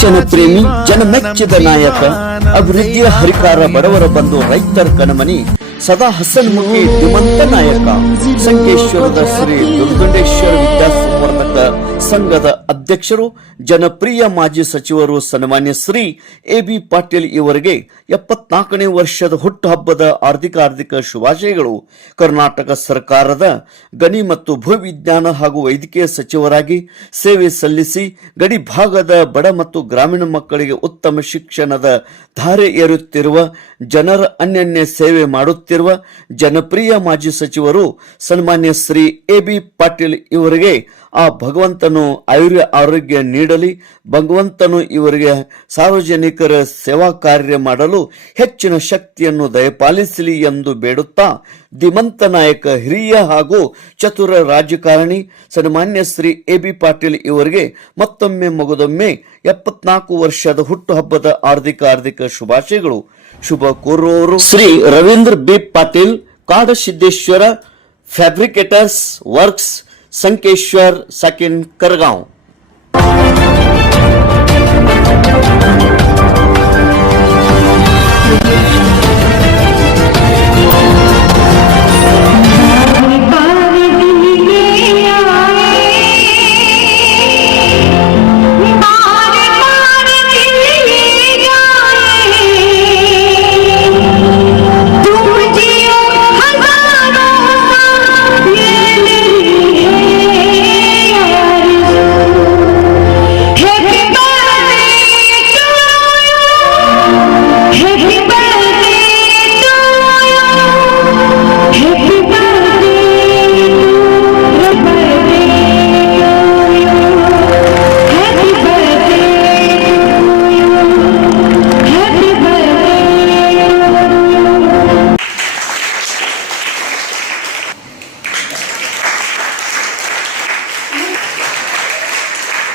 ಶಿಕ್ಷಣ ಪ್ರೇಮಿ ಜನಮೆಚ್ಚಿದ ನಾಯಕ ಅಭಿವೃದ್ಧಿಯ ಹರಿಕಾರ ಬಡವರ ಬಂಧು ರೈತರ ಕಣಮನಿ ಸದಾ ಹಸನ್ಮುಖಿ ಧೀಮಂತ ನಾಯಕ ಸಂಕೇಶ್ವರದ ಶ್ರೀ ದುರ್ಗಂಡೇಶ್ವರ ವಿದ್ಯಾಸಂವರ್ಧಕ ಸಂಘದ ಅಧ್ಯಕ್ಷರು ಜನಪ್ರಿಯ ಮಾಜಿ ಸಚಿವರು ಸನ್ಮಾನ್ಯ ಶ್ರೀ ಎ.ಬಿ. ಪಾಟೀಲ್ ಇವರಿಗೆ 74ನೇ ವರ್ಷದ ಹುಟ್ಟುಹಬ್ಬದ ಹಾರ್ದಿಕ ಶುಭಾಶಯಗಳು. ಕರ್ನಾಟಕ ಸರ್ಕಾರದ ಗಣಿ ಮತ್ತು ಭೂವಿಜ್ಞಾನ ಹಾಗೂ ವೈದ್ಯಕೀಯ ಸಚಿವರಾಗಿ ಸೇವೆ ಸಲ್ಲಿಸಿ ಗಡಿ ಭಾಗದ ಬಡ ಮತ್ತು ಗ್ರಾಮೀಣ ಮಕ್ಕಳಿಗೆ ಉತ್ತಮ ಶಿಕ್ಷಣದ ಧಾರೆ ಏರುತ್ತಿರುವ ಜನರ ಅನ್ಯನ್ಯ ಸೇವೆ ಮಾಡುತ್ತಿರುವ ಜನಪ್ರಿಯ ಮಾಜಿ ಸಚಿವರು ಸನ್ಮಾನ್ಯ ಶ್ರೀ ಎ.ಬಿ. ಪಾಟೀಲ್ ಇವರಿಗೆ ಆ ಭಗವಂತನು ಆರೋಗ್ಯ ನೀಡಲಿ. ಭಗವಂತನು ಇವರಿಗೆ ಸಾರ್ವಜನಿಕರ ಸೇವಾ ಕಾರ್ಯ ಮಾಡಲು ಹೆಚ್ಚಿನ ಶಕ್ತಿಯನ್ನು ದಯಪಾಲಿಸಲಿ ಎಂದು ಬೇಡುತ್ತಾ ಧೀಮಂತ ನಾಯಕ ಹಿರಿಯ ಹಾಗೂ ಚತುರ ರಾಜಕಾರಣಿ ಸನ್ಮಾನ್ಯ ಶ್ರೀ ಎ.ಬಿ. ಪಾಟೀಲ್ ಇವರಿಗೆ ಮತ್ತೊಮ್ಮೆ ಮಗದೊಮ್ಮೆ 74 ವರ್ಷದ ಹುಟ್ಟುಹಬ್ಬದ ಹಾರ್ದಿಕ ಶುಭಾಶಯಗಳು. ಶುಭ ಕೋರುವವರು Shri Ravindra B. Patil, Kadasiddeshwara fabricators works, Sankeshwar, ಸಕಿನ್, Karagaon.